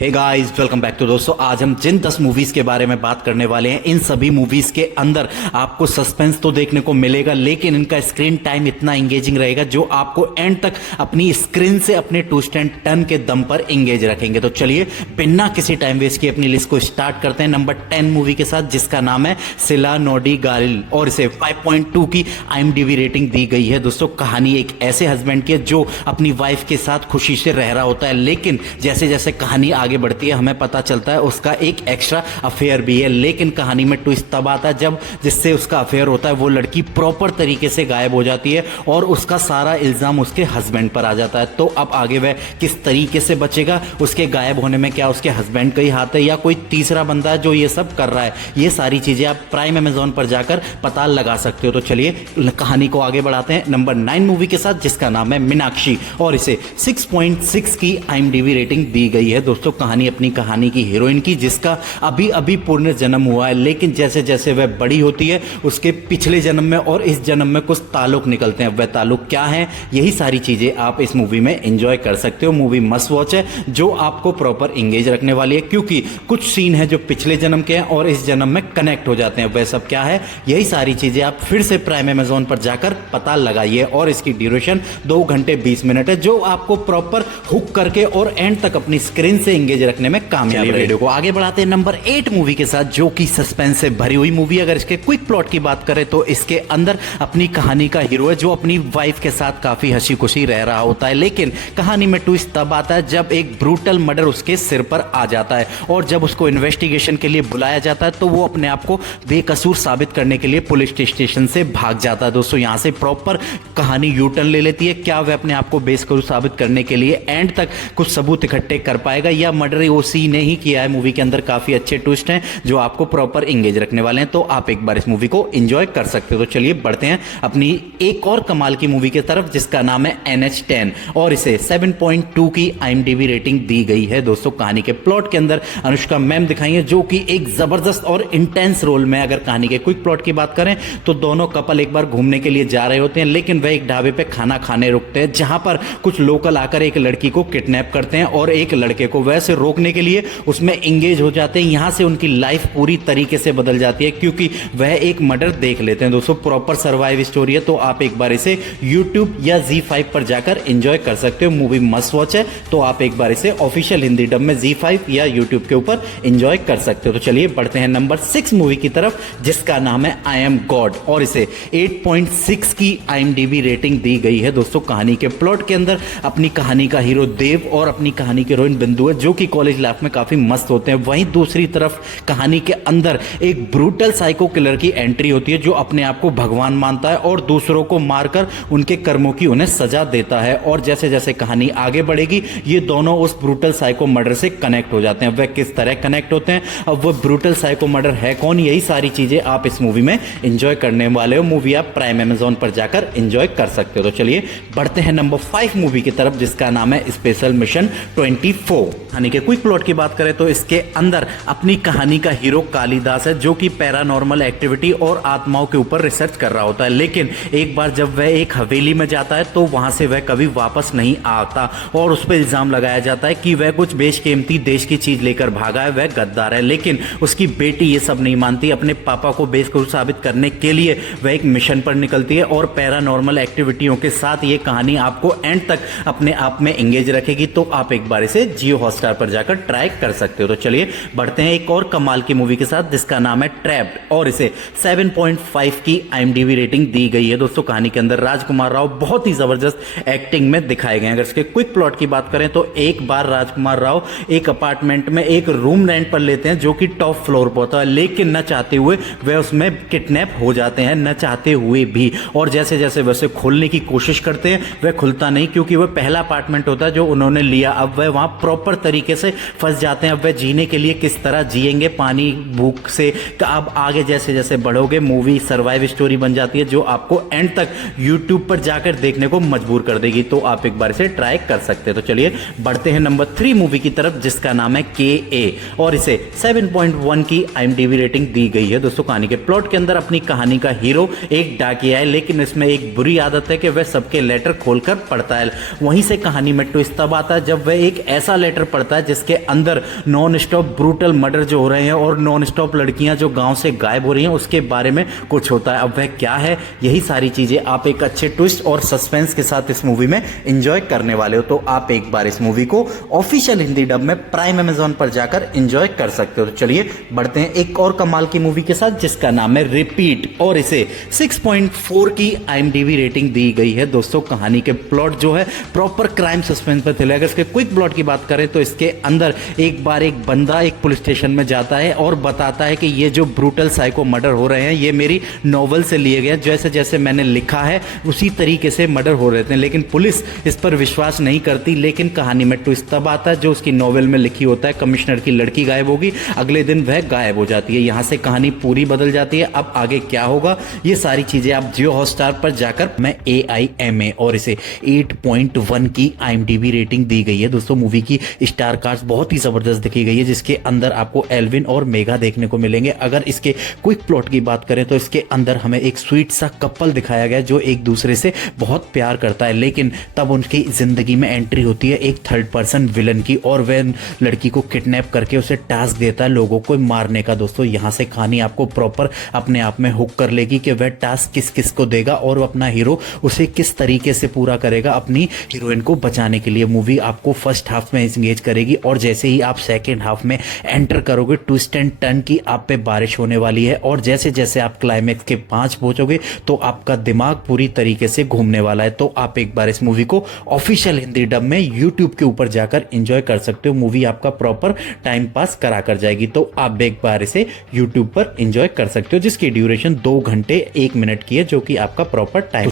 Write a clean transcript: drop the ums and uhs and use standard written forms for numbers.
Hey guys, welcome back. तो दोस्तों, आज हम जिन 10 मूवीज के बारे में बात करने वाले हैं, इन सभी मूवीज के अंदर आपको सस्पेंस तो देखने को मिलेगा, लेकिन इनका स्क्रीन टाइम इतना एंगेजिंग रहेगा जो आपको एंड तक अपनी स्क्रीन से अपने ट्विस्ट एंड टर्न के दम पर एंगेज रखेंगे। तो चलिए बिना किसी टाइम वेस्ट किए अपनी लिस्ट को स्टार्ट करते हैं नंबर 10 मूवी के साथ, जिसका नाम है सिला नोडी गालिल और इसे 5.2 की IMDb रेटिंग दी गई है। दोस्तों, कहानी एक ऐसे हस्बैंड की है जो अपनी वाइफ के साथ खुशी से रह रहा होता है, लेकिन जैसे जैसे कहानी आगे बढ़ती है हमें पता चलता है उसका एक एक्स्ट्रा अफेयर भी है। लेकिन कहानी में ट्विस्ट तब आता है जब जिससे उसका अफेयर होता है वो लड़की प्रॉपर तरीके से गायब हो जाती है और उसका सारा इल्जाम उसके हस्बैंड पर आ जाता है। तो अब आगे वह किस तरीके से बचेगा, उसके गायब होने में क्या उसके हस्बैंड का ही हाथ है या कोई तीसरा बंदा है जो ये सब कर रहा है, ये सारी चीजें आप प्राइम अमेजॉन पर जाकर पता लगा सकते हो। तो चलिए कहानी को आगे बढ़ाते हैं नंबर 9 मूवी के साथ, जिसका नाम है मीनाक्षी और इसे 6.6 की IMDb रेटिंग दी गई है। दोस्तों, कहानी अपनी कहानी की हीरोइन की, जिसका अभी अभी पूर्ण जन्म हुआ है, लेकिन जैसे जैसे वह बड़ी होती है उसके पिछले जन्म में और इस जन्म में कुछ ताल्लुक निकलते हैं। वह ताल्लुक क्या है, यही सारी चीजें आप इस मूवी में एंजॉय कर सकते हो। मूवी मस्ट वॉच है जो आपको प्रॉपर एंगेज रखने वाली है, क्योंकि कुछ सीन है जो पिछले जन्म के हैं और इस जन्म में कनेक्ट हो जाते हैं। वह सब क्या है, यही सारी चीजें आप फिर से प्राइम अमेजॉन पर जाकर पता लगाइए। और इसकी ड्यूरेशन 2 घंटे 20 मिनट है, जो आपको प्रॉपर हुक करके और एंड तक अपनी स्क्रीन से एंगेज रखने में कामयाब है। वीडियो को आगे बढ़ाते हैं नंबर 8 मूवी के साथ, जो कि सस्पेंस से भरी हुई मूवी। अगर इसके क्विक प्लॉट की बात करें तो इसके अंदर अपनी कहानी का हीरो है जो अपनी वाइफ के साथ काफी हंसी खुशी रह रहा होता है, लेकिन कहानी में ट्विस्ट तब आता है जब एक ब्रूटल मर्डर उसके सिर पर आ जाता है और जब उसको इन्वेस्टिगेशन के लिए बुलाया जाता है तो वो अपने आप को बेकसूर साबित करने के लिए पुलिस स्टेशन से भाग जाता है। दोस्तों, यहां से प्रॉपर कहानी यू टर्न ले लेती है। क्या वह अपने आप को बेकसूर साबित करने के लिए एंड तक कुछ सबूत इकट्ठे कर पाएगा या मर्डर उसी ने ही किया है। मूवी के अंदर काफी अच्छे ट्विस्ट हैं जो आपको प्रॉपर एंगेज रखने वाले हैं, तो आप एक बार इस मूवी को एंजॉय कर सकते हो। तो चलिए बढ़ते हैं अपनी एक और कमाल की मूवी की तरफ, जिसका नाम है NH10 और इसे 7.2 की IMDb रेटिंग दी गई है। दोस्तों, कहानी के प्लॉट के अंदर अनुष्का मैम दिखाई है जो कि एक जबरदस्त और इंटेंस रोल में। अगर कहानी के क्विक प्लॉट की बात करें तो दोनों कपल एक बार घूमने के लिए जा रहे होते हैं, लेकिन वह एक ढाबे पे खाना खाने रुकते हैं, जहां पर कुछ लोकल आकर एक लड़की को किडनैप करते हैं और एक लड़के को वैसे रोकने के लिए उसमें एंगेज हो जाते हैं। यहां से उनकी लाइफ पूरी तरीके से बदल जाती है क्योंकि वह एक मर्डर देख लेते हैं। दोस्तों, प्रॉपर सर्वाइव स्टोरी है, तो आप एक बार इसे YouTube या ZEE5 पर जाकर एंजॉय कर सकते हो। मूवी मस्ट वॉच है, तो आप एक बार इसे ऑफिशियल हिंदी डब में ZEE5 या YouTube के ऊपर एंजॉय कर सकते हो। तो चलिए बढ़ते हैं नंबर 6 मूवी की तरफ, जिसका नाम है आई एम गॉड और इसे 8.6 की IMDb रेटिंग दी गई है। दोस्तों, कहानी के प्लॉट के अंदर अपनी कहानी का हीरो देव और अपनी कहानी की हीरोइन बिंदु है जो कि कॉलेज लाइफ में काफी मस्त होते हैं। वहीं दूसरी तरफ कहानी के अंदर एक ब्रूटल साइको किलर की एंट्री होती है जो अपने आप को भगवान मानता है और दूसरों को मारकर उनके कर्मों की उन्हें सजा देता है। और जैसे जैसे कहानी आगे बढ़ेगी ये दोनों उस ब्रूटल साइको मर्डर से कनेक्ट हो जाते हैं। वह किस तरह कनेक्ट होते हैं, अब वह ब्रूटल साइको मर्डर है कौन, यही सारी चीजें आप इस मूवी में एंजॉय करने वाले हो। मूवी आप प्राइम अमेजॉन पर जाकर एंजॉय कर सकते हो। तो चलिए बढ़ते हैं नंबर 5 मूवी की तरफ, जिसका नाम है स्पेशल मिशन 24। कहानी के क्विक प्लॉट की बात करें तो इसके अंदर अपनी कहानी का हीरो कालिदास है जो कि पैरानॉर्मल एक्टिविटी और आत्माओं के ऊपर रिसर्च कर रहा होता है, लेकिन एक बार जब वह एक हवेली में जाता है तो वहां से वह कभी वापस नहीं आता और उस पर इल्जाम लगाया जाता है कि वह कुछ बेशकीमती देश की चीज लेकर भागा है, वह गद्दार है। लेकिन उसकी बेटी ये सब नहीं मानती। अपने पापा को बेकसूर साबित करने के लिए वह एक मिशन पर निकलती है और पैरानॉर्मल एक्टिविटियों के साथ ये कहानी आपको एंड तक अपने आप में एंगेज रखेगी। तो आप एक बार इसे जियो हॉटस्टार पर जाकर ट्राई कर सकते हो। तो चलिए बढ़ते हैं एक और कमाल की मूवी के साथ, जिसका नाम है ट्रैप्ड और इसे 7.5 की IMDb रेटिंग दी गई है। दोस्तों, कहानी के अंदर राजकुमार राव बहुत ही जबरदस्त एक्टिंग में दिखाए गए हैं। अगर इसके क्विक प्लॉट की बात करें तो एक बार राजकुमार राव एक अपार्टमेंट में एक रूम रेंट पर लेते हैं जो कि टॉप फ्लोर पर होता है, लेकिन न चाहते हुए वह उसमें किडनैप हो जाते हैं, न चाहते हुए भी। और जैसे जैसे वैसे खोलने की कोशिश करते हैं वह खुलता नहीं, क्योंकि वह पहला अपार्टमेंट होता है जो उन्होंने लिया। अब वह वहां प्रॉपर तरीके से फंस जाते हैं। अब वह जीने के लिए किस तरह जिएंगे पानी भूख से। अब आगे जैसे जैसे बढ़ोगे मूवी सर्वाइव स्टोरी बन जाती है जो आपको एंड तक YouTube पर जाकर देखने को मजबूर कर देगी। तो आप एक बार इसे ट्राई कर सकते हैं। तो चलिए बढ़ते हैं नंबर 3 मूवी की तरफ, जिसका नाम है KA और इसे 7.1 की IMDb रेटिंग दी गई है। दोस्तों, कहानी के प्लॉट के अंदर अपनी कहानी का हीरो एक डाकिया है, लेकिन इसमें एक बुरी आदत है कि वह सबके लेटर खोलकर पढ़ता है। वहीं से कहानी में ट्विस्ट तब आता है जब वह एक ऐसा लेटर पढ़ता होता है जिसके अंदर नॉन स्टॉप ब्रूटल मर्डर जो हो रहे हैं और नॉन स्टॉप लड़कियां जो गांव से गायब हो रही हैं उसके बारे में कुछ होता है। अब वह क्या है, यही सारी चीजें आप एक अच्छे ट्विस्ट और सस्पेंस के साथ इस मूवी में एंजॉय करने वाले हो। तो आप एक बार इस मूवी को ऑफिशियल हिंदी डब में प्राइम अमेजॉन पर जाकर एंजॉय कर सकते हो। तो चलिए बढ़ते हैं एक और कमाल की मूवी के साथ जिसका नाम है रिपीट और इसे 6.4 की IMDb रेटिंग दी गई है। दोस्तों कहानी के प्लॉट जो है प्रॉपर क्राइम सस्पेंस पर थ्रिलर। अगर इसके क्विक प्लॉट की बात करें तो इसके अंदर एक बार एक बंदा एक पुलिस स्टेशन में जाता है और बताता है कि ये जो ब्रूटल साइको मर्डर हो रहे हैं ये मेरी नॉवल से लिए गए, जैसे जैसे मैंने लिखा है उसी तरीके से मर्डर हो रहे थे। लेकिन पुलिस इस पर विश्वास नहीं करती। लेकिन कहानी में ट्विस्ट तब आता है जो उसकी नॉवेल में लिखी होता है, कमिश्नर की लड़की गायब होगी, अगले दिन वह गायब हो जाती है। यहां से कहानी पूरी बदल जाती है। अब आगे क्या होगा ये सारी चीजें आप जियो हॉटस्टार पर जाकर मैं AIMA और इसे 8.1 की IMDb रेटिंग दी गई है। दोस्तों मूवी की स्टार कास्ट बहुत ही जबरदस्त दिखी गई है जिसके अंदर आपको एल्विन और मेगा देखने को मिलेंगे। अगर इसके क्विक प्लॉट की बात करें तो इसके अंदर हमें एक स्वीट सा कपल दिखाया गया जो एक दूसरे से बहुत प्यार करता है। लेकिन तब उनकी जिंदगी में एंट्री होती है एक थर्ड पर्सन विलन की और वह लड़की को किडनैप करके उसे टास्क देता है लोगों को मारने का। दोस्तों यहां से कहानी आपको प्रॉपर अपने आप में हुक कर लेगी कि वह टास्क किस किस को देगा और अपना हीरो उसे किस तरीके से पूरा करेगा अपनी हीरोइन को बचाने के लिए। मूवी आपको फर्स्ट हाफ में एंगेज करेगी और जैसे ही आप सेकेंड हाफ में एंटर करोगे ट्विस्ट एंड टर्न की आप पे बारिश होने वाली है और जैसे जैसे आप क्लाइमेक्स के 5 पहुंचोगे तो आपका दिमाग पूरी तरीके से घूमने वाला है। तो आप एक बार इस मूवी को ऑफिशियल हिंदी डब में यूट्यूब के ऊपर जाकर एंजॉय कर सकते हो। मूवी आपका प्रॉपर टाइम पास करा कर जाएगी। तो आप एक बार इसे यूट्यूब पर एंजॉय कर सकते हो जिसकी ड्यूरेशन 2 घंटे 1 मिनट की है जो कि आपका प्रॉपर टाइम